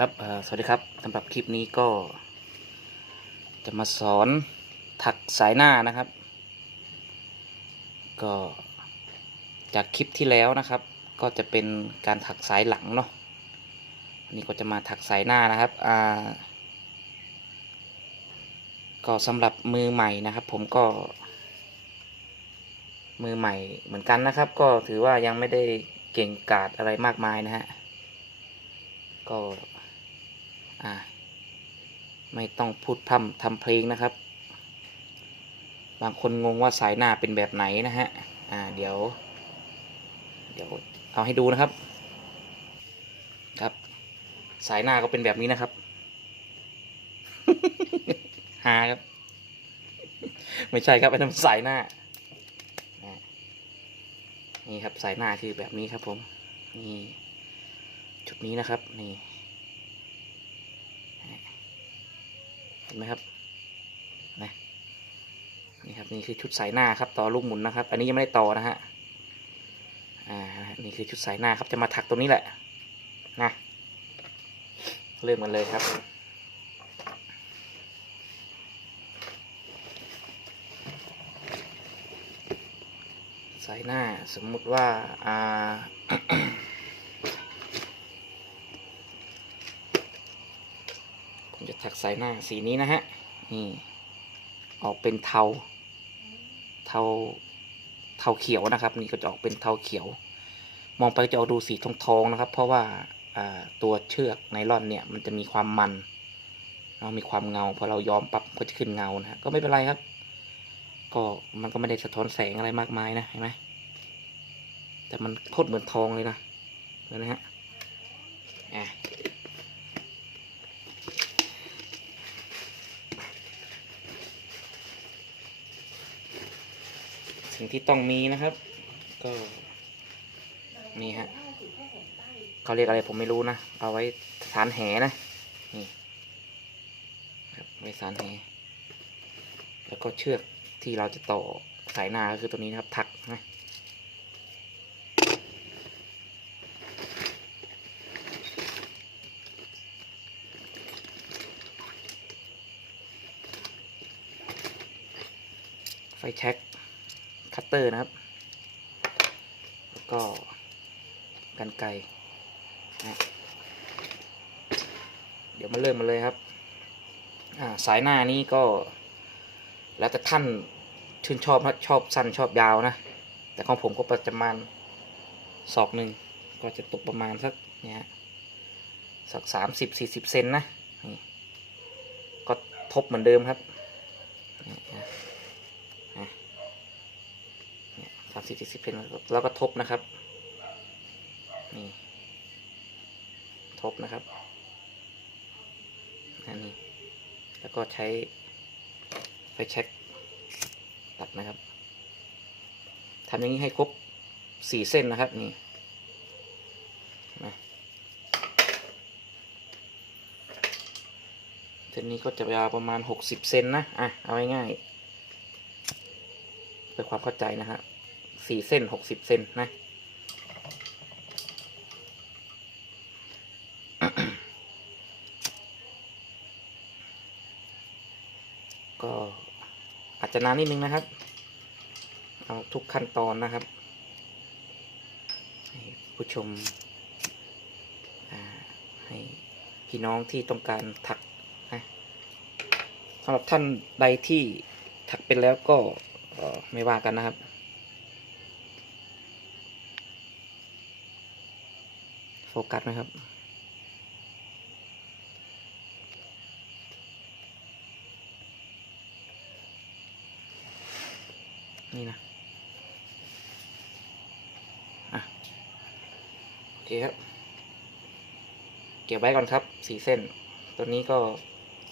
ครับสวัสดีครับสำหรับคลิปนี้ก็ จะมาสอนถักสายหน้านะครับ ก็จากคลิปที่แล้วนะครับ ก็จะเป็นการถักสายหลังเนาะนนี้ก็จะมาถักสายหน้านะครับอ่าก็สำหรับมือใหม่นะครับ ผมก็ มือใหม่เหมือนกันนะครับ ก็ถือว่ายังไม่ได้เก่งกาจอะไรมากมายนะฮะก็ อ่า ไม่ต้องพูดพร่ำทำเพลงนะครับ บางคนงงว่าสายหน้าเป็นแบบไหนนะฮะ อ่า เดี๋ยว เดี๋ยวเอาให้ดูนะครับ ครับ สายหน้าก็เป็นแบบนี้นะครับหาครับ ไม่ใช่ครับอันนั้นสายหน้าอ่านี่ครับสายหน้าคือแบบนี้ครับผม นี่ จุดนี้นะครับ นี่ เห็นไหมครับนะนี่ครับนี่คือชุดสายหน้าครับต่อลูกหมุนนะครับ อันนี้ยังไม่ได้ต่อนะฮะอ่านี่คือชุดสายหน้าครับจะมาถักตรงนี้แหละนะเริ่มกันเลยครับสายหน้าสมมุติว่าอ่า ผมจะ ถักสายหน้าสีนี้นะฮะนี่ออกเป็นเทา เทา เทาเขียวนะครับ นี่ก็จะออกเป็นเทาเขียว มองไปจะเอาดูสีทองทองนะครับ เพราะว่าตัวเชือกไนลอนเนี่ย มันจะมีความมันเนามีความเงาพอเราย้อมปั๊บก็จะขึ้นเงานะฮะก็ไม่เป็นไรครับ ก็มันก็ไม่ได้สะท้อนแสงอะไรมากมายนะเห็นไหมแต่มันโคตรเหมือนทองเลยนะเห็นไหมฮะอะ สิ่งที่ต้องมีนะครับ ก็นี่ฮะเขาเรียกอะไรผมไม่รู้นะ เอาไว้สารแหนะ นี่ครับไว้สารแห แล้วก็เชือกที่เราจะต่อสายหน้าก็คือตัวนี้นะครับถักนะไฟแช็ก คัตเตอร์นะครับ แล้วก็กันไกนะเดี๋ยวมาเริ่มมาเลยครับ สายหน้านี้ก็ แล้วแต่ท่านชื่นชอบนะชอบสั้นชอบยาวนะ แต่ของผมก็ประมาณศอกหนึ่งก็จะตกประมาณสักเนี่ยสักสามสิบสี่สิบเซนนะ ก็ทบเหมือนเดิมครับนี่นะ สามสิบสี่สิบเซนแล้วก็ทบนะครับ นี่ ทบนะครับอันนี้ แล้วก็ใช้ไฟแช็กตัดนะครับทำอย่างนี้ให้ครบสี่เส้นนะครับ นี่นะเส้นนี้ก็จะยาวประมาณหกสิบเซนนะ อะ เอาง่ายๆเพื่อความเข้าใจนะฮะ สี่เส้นหกสิบเซนนะก็อาจจะนานนิดนึงนะครับ เอาทุกขั้นตอนนะครับให้ผู้ชมอ่าให้พี่น้องที่ต้องการถักนะสำหรับท่านใดที่ถักเป็นแล้วก็เอ่อไม่ว่ากันนะครับ ฟกัสไหมครับ นี่นะอะโอเคครับ เก็บไว้ก่อนครับสี่เส้น ตัวนี้ก็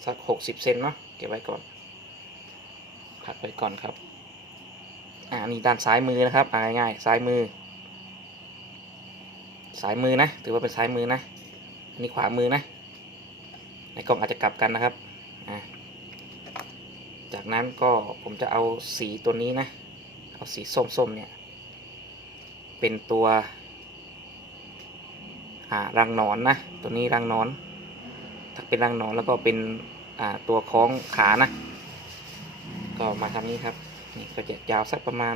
สักหกสิบเซนเนาะเก็บไว้ก่อนพักไว้ก่อนครับ อ่านี่ด้านซ้ายมือนะครับอ่าง่ายๆซ้ายมือ ซ้ายมือนะ ถือว่าเป็นซ้ายมือนะ อันนี้ขวามือนะ ในกล่องอาจจะกลับกันนะครับ จากนั้นก็ผมจะเอาสีตัวนี้นะ เอาสีส้มๆเนี่ย เป็นตัวอ่ารังนอนนะ ตัวนี้รังนอน ถ้าเป็นรังนอนแล้วก็เป็นอ่าตัวคล้องขานะ ก็มาทำนี้ครับ นี่ก็จะยาวสักประมาณ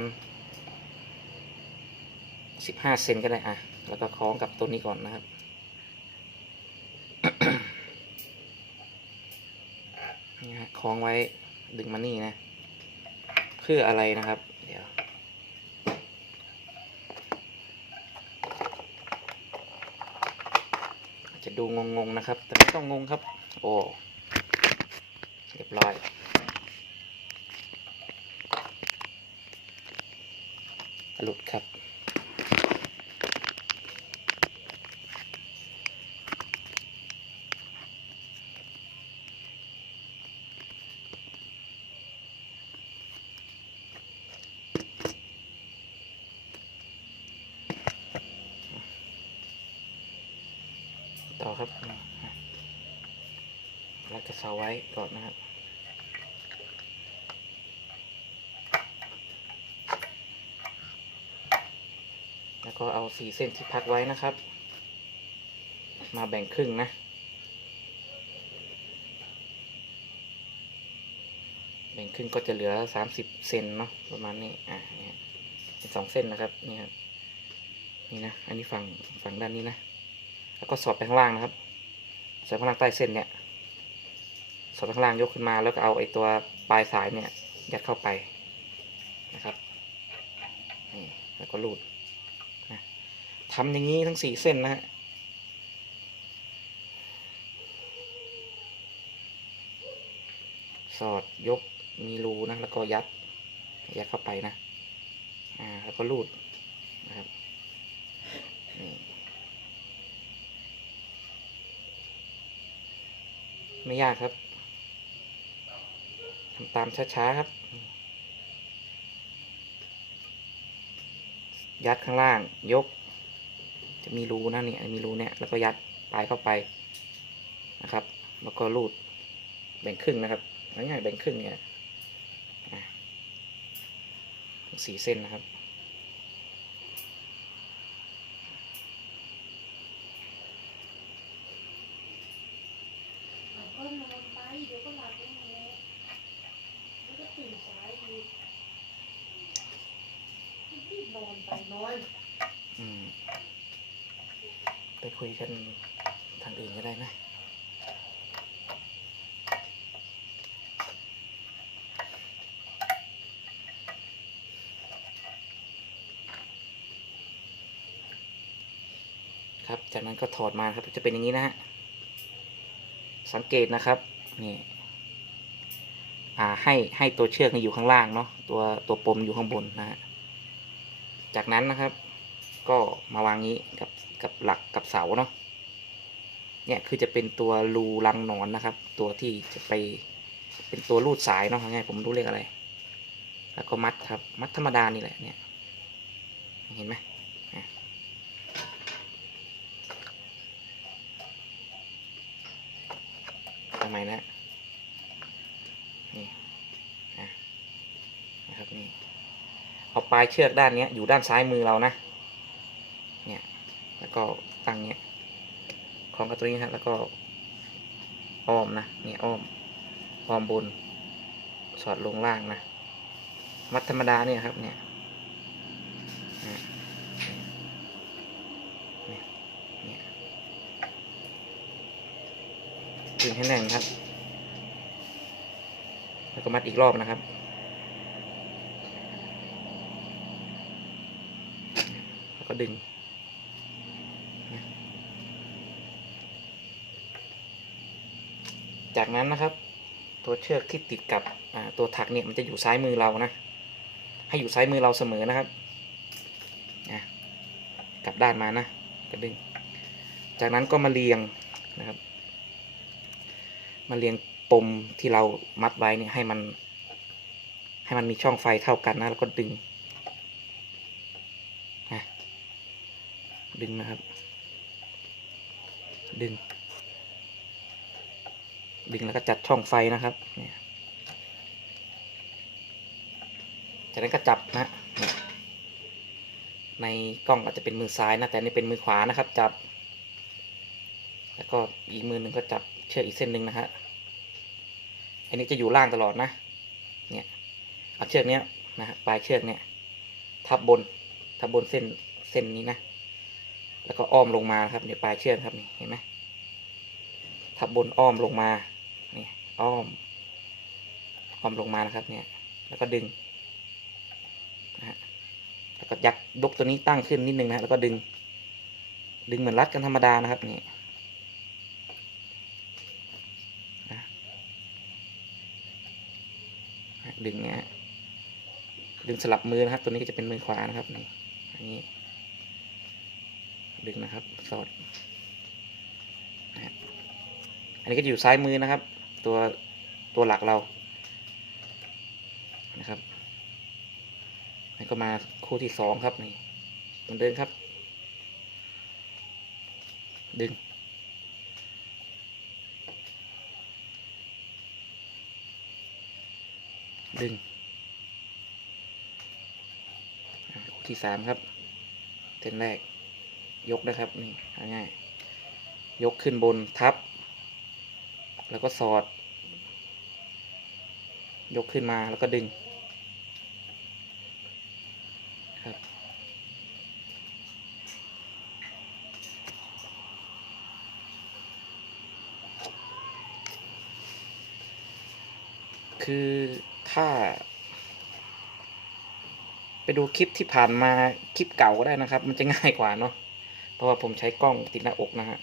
สิบห้าเซนก็ได้อะ แล้วก็คล้องกับตัวนี้ก่อนนะครับ นี่ฮะคล้องไว้ดึงมานี่นะ เพื่ออะไรนะครับ เดี๋ยว อาจจะดูงงๆนะครับ แต่ไม่ต้องงงครับ โอ้เรียบร้อยหลุดครับ ต่อครับเราจะเสาไว้ก่อนนะครับแล้วก็เอาสี่เส้นที่พักไว้นะครับ มาแบ่งครึ่งนะแบ่งครึ่งก็จะเหลือสามสิบเซนเนาะประมาณนี้อะเนี่ยเป็นสองเส้นนะครับนี่ครับนี่นะอันนี้ฝั่งฝั่งด้านนี้นะ แล้วก็สอดไปข้างล่างนะครับ สอดข้างล่างใต้เส้นเนี่ย สอดไปข้างล่างยกขึ้นมา แล้วก็เอาไอ้ตัวปลายสายเนี่ยยัดเข้าไปนะครับนี่แล้วก็รูดนะทำอย่างนี้ทั้งสี่เส้นนะฮะสอดยกมีรูนะแล้วก็ยัดยัดเข้าไปนะอ่าแล้วก็รูดนะครับนี่ ไม่ยากครับทำตามช้าๆครับ ยัดข้างล่างยก จะมีรูนะเนี่ยมีรูเนี่ยแล้วก็ยัดปลายเข้าไปนะครับ แล้วก็รูดแบ่งครึ่งนะครับง่ายๆแบ่งครึ่งเนี่ยสี่เส้นนะครับ ก็นอนไปเดี๋ยวก็หลับเองแหละแล้วก็ตื่นสายอีกรีบนอนไปนอน อืม ไปคุยกันทางอื่นก็ได้นะ ครับ จากนั้นก็ถอดมาครับ จะเป็นอย่างนี้นะฮะ สังเกตนะครับ นี่ อ่า ให้ ให้ตัวเชือกนี่อยู่ข้างล่างเนาะ ตัว ตัวปมอยู่ข้างบนนะฮะ จากนั้นนะครับ ก็มาวางงี้กับ กับหลัก กับเสาเนาะ เนี่ยคือจะเป็นตัวรูรังนอนนะครับ ตัวที่จะไป เป็นตัวรูดสายเนาะง่ายผมรู้เรียกอะไร แล้วก็มัดครับ มัดธรรมดานี่แหละ เนี่ย เห็นไหมอะทำไมนะนี่อะนะครับนี่เอาปลายเชือกด้านนี้อยู่ด้านซ้ายมือเรานะเนี่ยแล้วก็ตั้งเนี้ยคล้องกับตัวนี้นะแล้วก็อ้อมนะเนี่ยอ้อมอ้อมบน สอดลงล่างนะมัดธรรมดาเนี่ยครับเนี่ยเนี่ย ดึงให้แน่นครับ แล้วก็มัดอีกรอบนะครับ แล้วก็ดึง จากนั้นนะครับ ตัวเชือกที่ติดกับตัวถักเนี่ยมันจะอยู่ซ้ายมือเรานะ ให้อยู่ซ้ายมือเราเสมอนะครับกลับด้านมานะก็ดึง จากนั้นก็มาเรียงนะครับ มาเรียงปมที่เรามัดไว้เนี่ยให้มัน ให้มันมีช่องไฟเท่ากันนะแล้วก็ดึงนะดึงนะครับ ดึง ดึงแล้วก็จัดช่องไฟนะครับเนี่ยจากนั้นก็จับนะ ในกล้องอาจจะเป็นมือซ้ายนะ แต่อันนี่เป็นมือขวานะครับ จับ แล้วก็อีกมือหนึ่งก็จับ เชือกอีกเส้นหนึ่งนะฮะอันนี้จะอยู่ล่างตลอดนะ เนี่ยเอาเชือกเนี้ยนะฮะปลายเชือกเนี่ยทับบนทับบนเส้นเส้นนี้นะ แล้วก็อ้อมลงมาครับเนี่ยปลายเชือกครับนี่เห็นไหมทับบนอ้อมลงมานี่อ้อม อ้อมลงมานะครับ เนี่ย แล้วก็ดึงนะฮะแล้วก็ยักยกตัวนี้ตั้งขึ้นนิดนึงนะฮะแล้วก็ดึง ดึงเหมือนรัดกันธรรมดานะครับนี่นะ ดึงเนี้ยดึงสลับมือนะครับ ตัวนี้ก็จะเป็นมือขวานะครับนี่อันนี้ ดึงนะครับ สอดอันนี้ก็อยู่ซ้ายมือนะครับ ตัวตัวหลักเรานะครับนี่ก็มาคู่ที่สองครับนี่เหมันเดินครับ ดึง ดึงคู่ที่สามครับ เส้นแรก ยกนะครับ นี่ง่ายยกขึ้นบนทับ แล้วก็สอด ยกขึ้นมาแล้วก็ดึง ครับ คือ ถ้า ไปดูคลิปที่ผ่านมาคลิปเก่าก็ได้นะครับ มันจะง่ายกว่าเนาะเพราะว่าผมใช้กล้องติดหน้าอกนะฮะ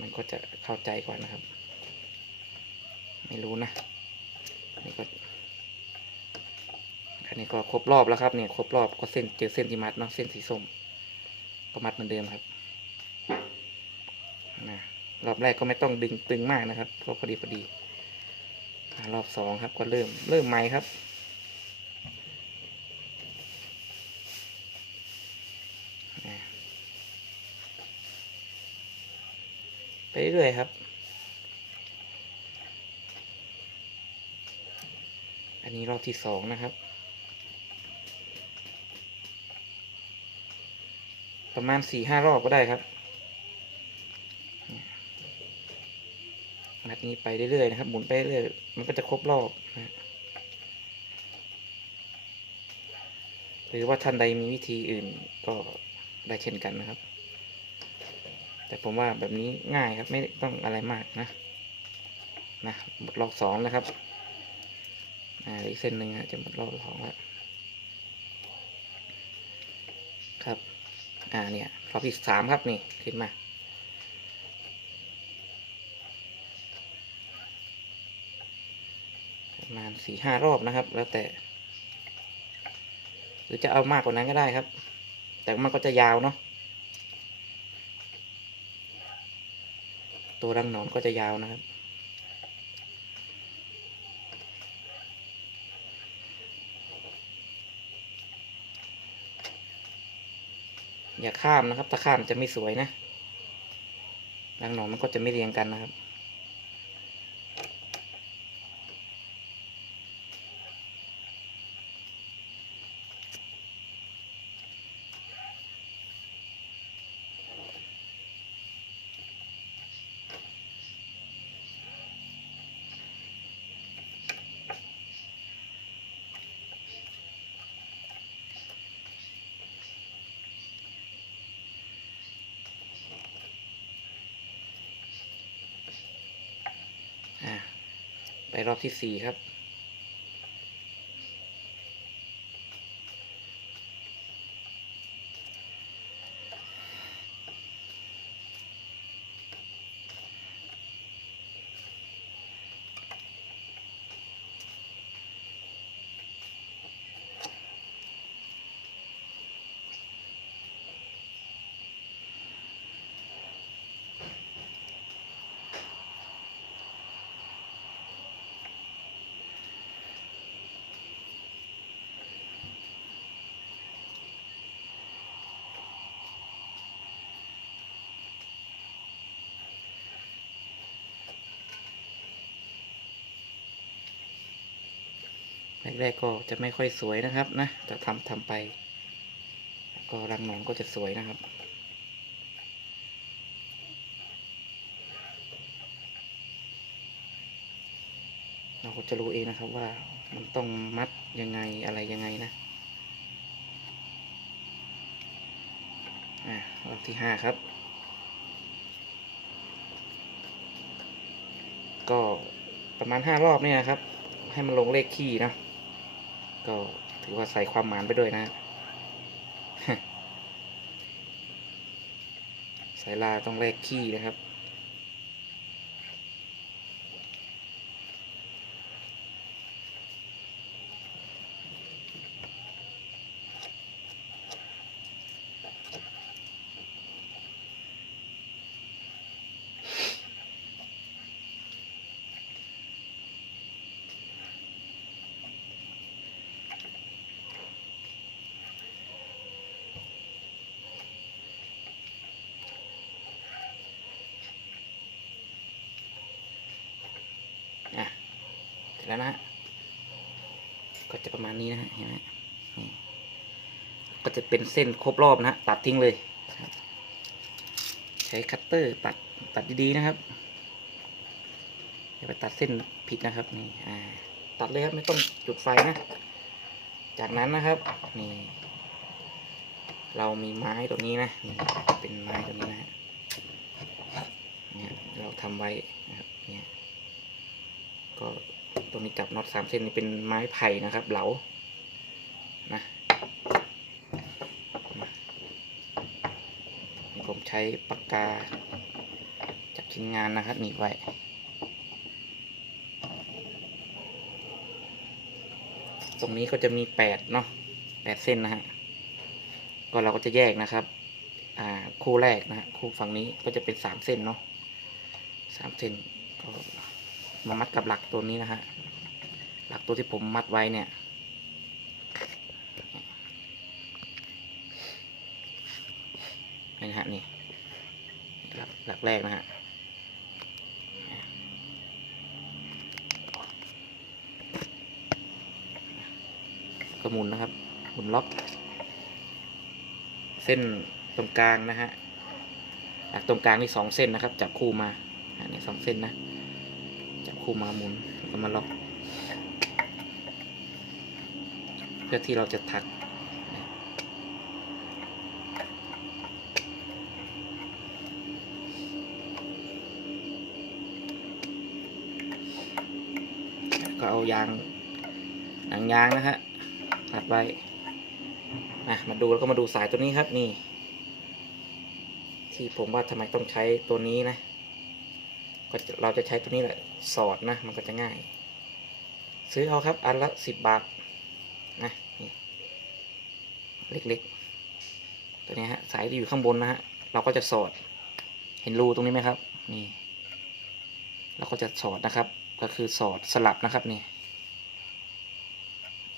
มันก็จะเข้าใจกว่านะครับ ไม่รู้นะนี่ก็อันนี้ก็ครบรอบแล้วครับเนี่ยครบรอบก็เส้นเจอเส้นที่มัดเนาะเส้นสีส้มก็มัดเหมือนเดิมครับ รอบแรกก็ไม่ต้องดึงตึงมากนะครับก็พอดีพอดีรอบสองครับก็เริ่มเริ่มใหม่ครับไปเรื่อยครับ อันนี้รอบที่สองนะครับ ประมาณสี่ห้ารอบก็ได้ครับ นัดนี้ไปเรื่อยๆนะครับ หมุนไปเรื่อยมันก็จะครบรอบนะฮะหรือว่าท่านใดมีวิธีอื่นก็ได้เช่นกันนะครับ แต่ผมว่าแบบนี้ง่ายครับไม่ต้องอะไรมากนะนะหมดรอบสองนะครับอ่าอีกเส้นหนึ่งฮะจะหมดรอบสองแล้วครับ อ่าเนี่ยรอบที่สามครับนี่ขึ้นมา ประมาณ สี่ห้ารอบนะครับ แล้วแต่ หรือจะเอามากกว่านั้นก็ได้ครับ แต่มันก็จะยาวเนาะตัวรังหนอนก็จะยาวนะครับ อย่าข้ามนะครับ ถ้าข้ามจะไม่สวยนะรังหนอนมันก็จะไม่เรียงกันนะครับ ในรอบที่สี่ครับ แรกๆก็จะไม่ค่อยสวยนะครับนะจะทำทำไป ก็รังหนอนก็จะสวยนะครับเราก็จะรู้เองนะครับว่ามันต้องมัดยังไงอะไรยังไงนะอะรอบที่ห้าครับ ก็ประมาณห้ารอบเนี่ยนะครับ ให้มันลงเลขขี้นะ ก็ถือว่าใส่ความหมานไปด้วยนะ สายลาต้องแลกขี้นะครับ แล้วนะฮะก็จะประมาณนี้นะฮะเห็นไหมนี่ก็จะเป็นเส้นครบรอบนะฮะตัดทิ้งเลย ใช้คัตเตอร์ตัดตัดดีๆนะครับอย่าไปตัดเส้นผิดนะครับนี่ตัดเลยครับไม่ต้องจุดไฟนะ จากนั้นนะครับนี่เรามีไม้ตัวนี้นะนี่เป็นไม้ตัวนี้นะเนี่ยเราทำไว้นะครับเนี่ย ก็ จับน็อตสามเส้นนี่เป็นไม้ไผ่นะครับ เหลานะนผมใช้ปากกา จับชิ้นงานนะครับหนีบไว้ตรงนี้ก็จะมีแปดเนาะแปดเส้นนะฮะก็เราก็จะแยกนะครับ อ่าคู่แรกนะฮะคู่ฝั่งนี้ก็จะเป็นสามเส้นเนาะสามเส้นก็มามัดกับหลักตัวนี้นะฮะ หลักตัวที่ผมมัดไว้เนี่ยนี่นะฮะนี่หลักหลักแรกนะฮะก็หมุนนะครับหมุนล็อก เส้นตรงกลางนะฮะจากตรงกลางนี่สองเส้นนะครับ จับคู่มาอันนี้สองเส้นนะ จับคู่มาหมุนแล้วก็มาล็อก เพื่อที่เราจะถักก็เอายางหนังยางนะฮะตัดไว้อะมาดูแล้วก็มาดูสายตัวนี้ครับนี่ ที่ผมว่าทำไมต้องใช้ตัวนี้นะ ก็เราจะใช้ตัวนี้แหละสอดนะ มันก็จะง่าย ซื้อเอาครับ อันละสิบบาท เล็กๆ ตัวนี้ฮะสายที่อยู่ข้างบนนะฮะเราก็จะสอด เห็นรูตรงนี้ไหมครับ นี่เราก็จะสอดนะครับ ก็คือสอดสลับนะครับนี่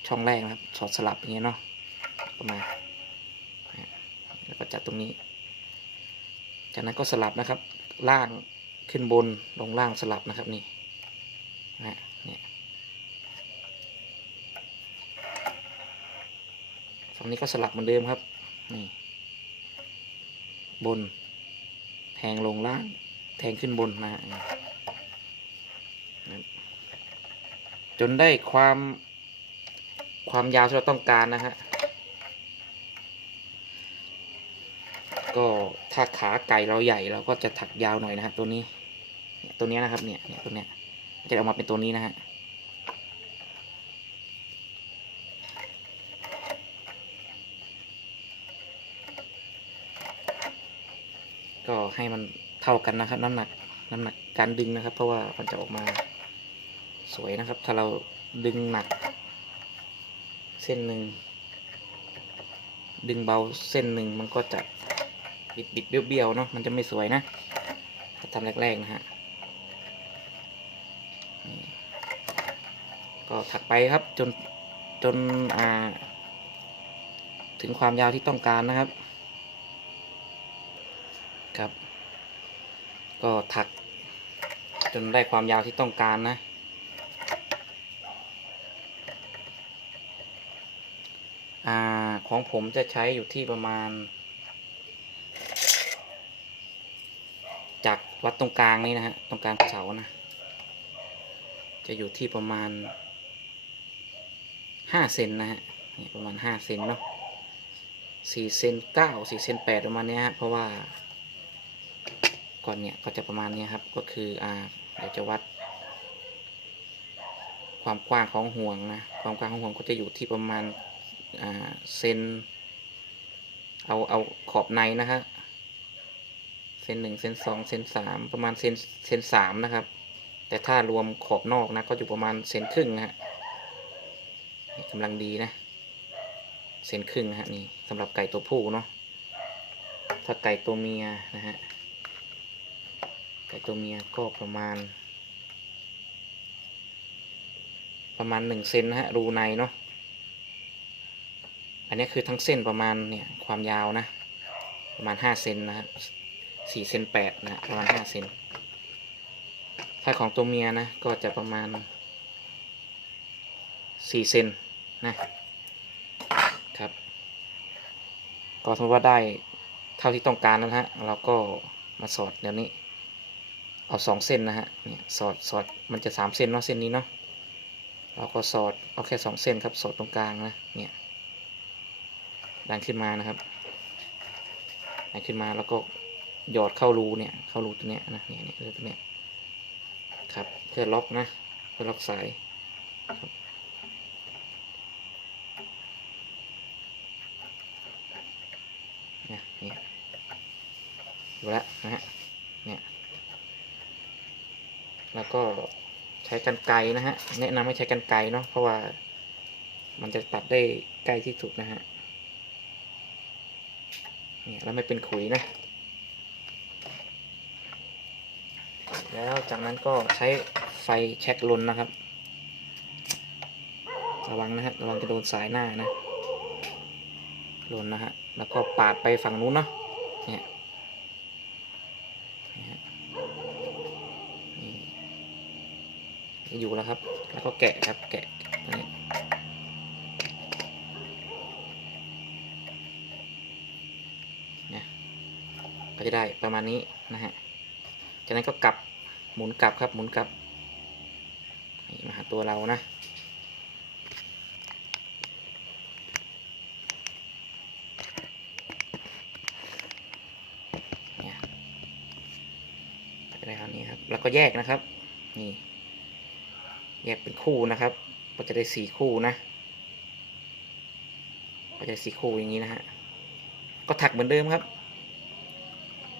ช่องแรกนะครับ สอดสลับอย่างเงี้ยเนาะประมาณแล้วก็จัดตรงนี้ จากนั้นก็สลับนะครับ ล่างขึ้นบนลงล่างสลับนะครับนี่นะเนี่ย ฝั่งนี้ก็สลับเหมือนเดิมครับ นี่ บน แทงลงล่าง แทงขึ้นบนนะจนได้ความความยาวที่เราต้องการนะฮะ ก็ถ้าขาไก่เราใหญ่เราก็จะถักยาวหน่อยนะครับตัวนี้ ตัวนี้นะครับเนี่ยเนี่ย ตัวเนี้ยจะออกมาเป็นตัวนี้นะฮะ ก็ ให้มันเท่ากันนะครับ น้ำหนักน้ำหนักการดึงนะครับ เพราะว่ามันจะออกมาสวยนะครับ ถ้าเราดึงหนัก เส้นหนึ่งดึงเบาเส้นหนึ่งมันก็จะบิดบิดเบี้ยวเบี้ยวๆเนาะมันจะไม่สวยนะถ้าทำแรกๆนะฮะก็ถักไปครับจนจนอ่าถึงความยาวที่ต้องการนะครับ ก็ถักจนได้ความยาวที่ต้องการนะ อ่าของผมจะใช้อยู่ที่ประมาณ จากวัดตรงกลางนี่นะฮะ ตรงกลางเสานะ จะอยู่ที่ประมาณห้าเซนนะฮะประมาณห้าเซนเนาะสี่เซนเก้าสี่เซนแปดประมาณนี้ฮะเพราะว่า ก่อนเนี่ยก็จะประมาณนี้ครับ ก็คืออ่าเดี๋ยวจะวัด ความกว้างของห่วงนะความกว้างของห่วงก็จะอยู่ที่ประมาณอ่าเซนเอาเอาขอบในนะฮะเซนหนึ่งเซนสองเซนสามประมาณเซนเซนสามนะครับ แต่ถ้ารวมขอบนอกนะก็อยู่ประมาณเซนครึ่งนะฮะกำลังดีนะเซนครึ่งนะฮะนี่สำหรับไก่ตัวผู้เนาะถ้าไก่ตัวเมียนะฮะ ไก่ตัวเมียก็ประมาณ ประมาณหนึ่งเซนนะฮะรูในเนาะอันนี้คือทั้งเส้นประมาณเนี่ยความยาวนะ ประมาณห้าเซนนะฮะสี่เซนแปดนะประมาณห้าเซนถ้าของตัวเมียนะก็จะประมาณสี่เซนนะครับ ก็สมมติว่าได้เท่าที่ต้องการนะฮะเราก็มาสอดเดี๋ยวนี้ เอาสองเส้นนะฮะเนี่ยสอดสอดมันจะสามเส้นเนาะเส้นนี้เนาะเราก็สอดเอาแค่สองเส้นครับสอดตรงกลางนะเนี่ยดันขึ้นมานะครับดันขึ้นมาแล้วก็หยอดเข้ารูเนี่ยเข้ารูตัวเนี้ยนะเนี่ยเนี่ยตัวเนี้ยครับเพื่อล็อกนะเพื่อล็อกสายเนี่ยนี่ดูแล้วนะฮะเนี่ย แล้วก็ใช้กันไกรนะฮะ แนะนำให้ใช้กันไกรเนาะเพราะว่ามันจะตัดได้ใกล้ที่สุดนะฮะเนี่ยแล้วไม่เป็นขุยนะ แล้วจากนั้นก็ใช้ไฟแช็กลนนะครับ ระวังนะฮะระวังจะโดนสายหน้านะลนนะฮะแล้วก็ปาดไปฝั่งนู้นเนาะเนี่ยนี่ฮะนี่ อยู่แล้วครับ แล้วก็แกะครับ แกะนี้เนี่ยก็จะได้ประมาณนี้นะฮะ จากนั้นก็กลับหมุนกลับครับ หมุนกลับนี่มาหาตัวเรานะนี่ยก็จะได้คราวนี้ครับ แล้วก็แยกนะครับ นี่ แยกเป็นคู่นะครับ ก็จะได้สี่คู่นะ ก็จะสี่คู่อย่างนี้นะฮะ ก็ถักเหมือนเดิมครับ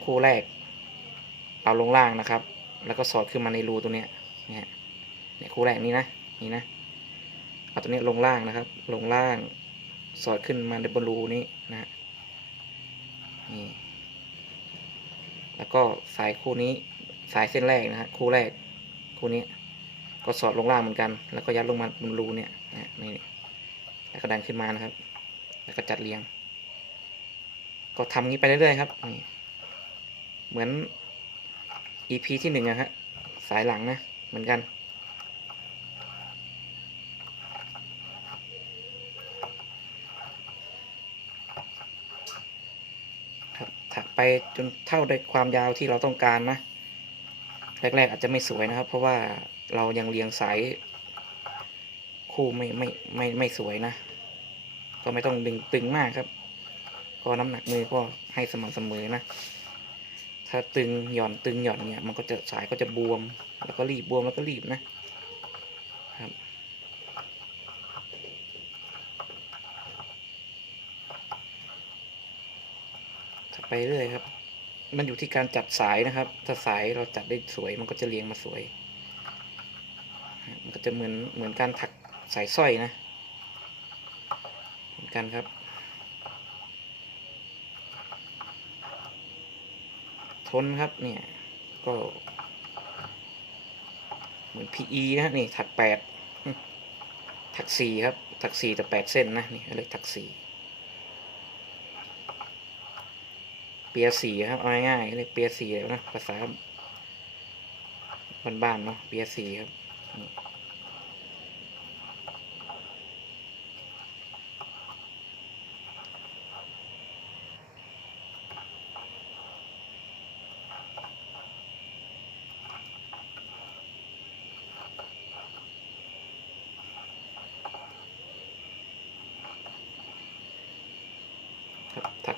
คู่แรก เอาลงล่างนะครับ แล้วก็สอดขึ้นมาในรูตัวเนี้ยเนี่ยเนี่ยคู่แรกนี้นะ นี่นะ เอาตัวเนี้ยลงล่างนะครับ ลงล่าง สอดขึ้นมาในบนรูนี้นะฮะนี่แล้วก็สายคู่นี้ สายเส้นแรกนะฮะ คู่แรก คู่นี้ ก็สอดลงล่างเหมือนกัน แล้วก็ยัดลงมาบนรูเนี่ยนะนี่แล้วก็ดันขึ้นมานะครับ แล้วก็จัดเรียง ก็ทำงี้ไปเรื่อยๆครับนี่เหมือน EP ที่หนึ่งอะฮะสายหลังนะเหมือนกันครับถักไปจนเท่าได้ความยาวที่เราต้องการนะ แรก ๆ อาจจะไม่สวยนะครับ เพราะว่า เรายังเรียงสาย คู่ไม่ไม่ไม่ไม่สวยนะ ก็ไม่ต้องดึงตึงมากครับ ก็น้ำหนักมือก็ให้สม่ำเสมอนะ ถ้าตึงหย่อนตึงหย่อนเนี่ย มันก็จะสายก็จะบวม แล้วก็รีบบวมแล้วก็รีบนะครับไปเรื่อยครับ มันอยู่ที่การจัดสายนะครับ ถ้าสายเราจัดได้สวยมันก็จะเรียงมาสวย มันก็จะเหมือนเหมือนการถักสายสร้อยนะเหมือนกันครับ ทนครับเนี่ยก็ เหมือน PE นะนี่ถักแปดถักสี่ครับถักสี่แต่แปดเส้นนะนี่เรียถักสี่เปียสี่ครับเอาง่ายๆเรียกเปียสี่แล้วนะภาษาบ้านๆเนาะเปียสี่ครับ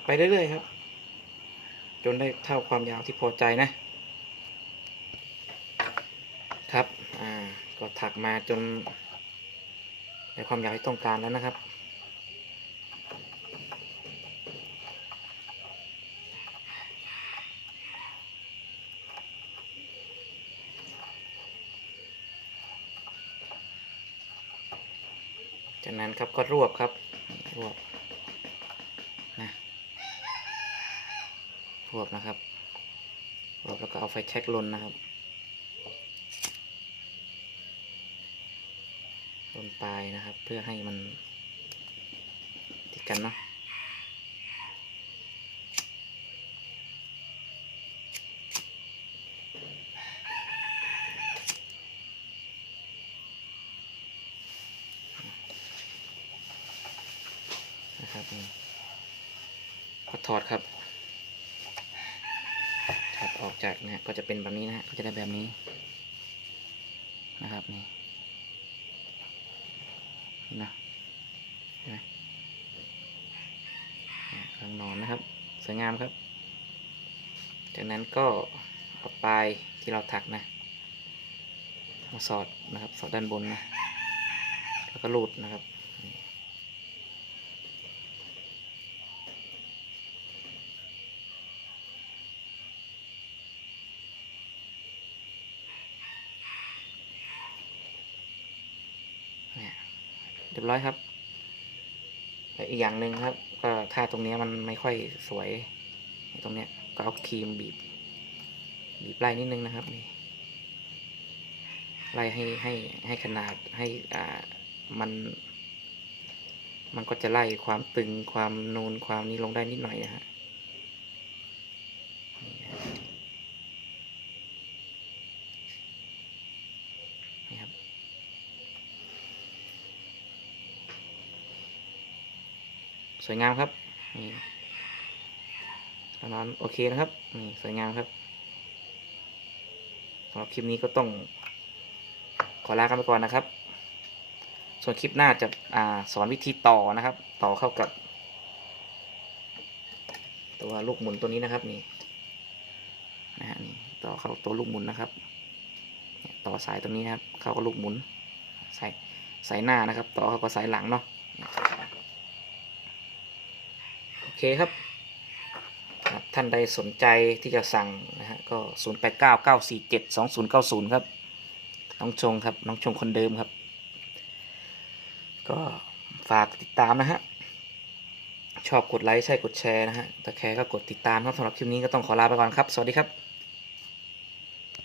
ไปเรื่อยๆครับ จนได้เท่าความยาวที่พอใจนะครับ อ่า ก็ถักมาจนได้ความยาวที่ต้องการแล้วนะครับ จากนั้นครับก็รวบครับรวบนะ รวบนะครับรวบแล้วก็เอาไฟแช็กลนนะครับลนปลายนะครับ เพื่อให้มันติดกันเนาะนะครับนี่ก็ถอดครับถอดออกจา ก็จะเป็นแบบนี้นะฮะก็จะได้แบบนี้นะครับนี่นะเห็นไหมอ่าข้างนอนนะครับสวยงามครับ จากนั้นก็เอาปลายที่เราถักนะมาสอดนะครับสอดด้านบนนะแล้วก็รูดนะครับนี่เนี่ยเรี ยบร้อยครับอีกอย่างหนึ่งครับ ก็ถ้าตรงนี้มันไม่ค่อยสวย ตรงเนี้ยก็เอาครีมบีบ บีบไล่นิดนึงนะครับนี่ไล่ให้ให้ให้ขนาดให้อ่ามัน มันก็จะไล่ความตึงความนูนความนี้ลงได้นิดหน่อยนะฮะนี่ฮะนี่ครับ สวยงามครับนี่ตอนนั้นโอเคนะครับนี่สวยงามครับสำหรับคลิปนี้ก็ต้อง ขอลากันไปก่อนนะครับ ส่วนคลิปหน้าจะอ่าสอนวิธีต่อนะครับ ต่อเข้ากับ ตัวลูกหมุนตัวนี้นะครับนี่นะฮะนี่ต่อเข้าตัวลูกหมุนนะครับต่อสายตรงนี้นะครับ เข้ากับลูกหมุนสายสายหน้านะครับ ต่อเข้ากับสายหลังเนาะ เคครับ ท่านใดสนใจที่จะสั่งนะฮะก็ 0 8 9 9 4 7 2 0 9 0 ครับ น้องชงครับ น้องชงคนเดิมครับ ก็ฝากติดตามนะฮะ ชอบกดไลค์ ใช่กดแชร์นะฮะถ้าแคร์ก็กดติดตามครับสำหรับคลิปนี้ก็ต้องขอลาไปก่อนครับ สวัสดีครับ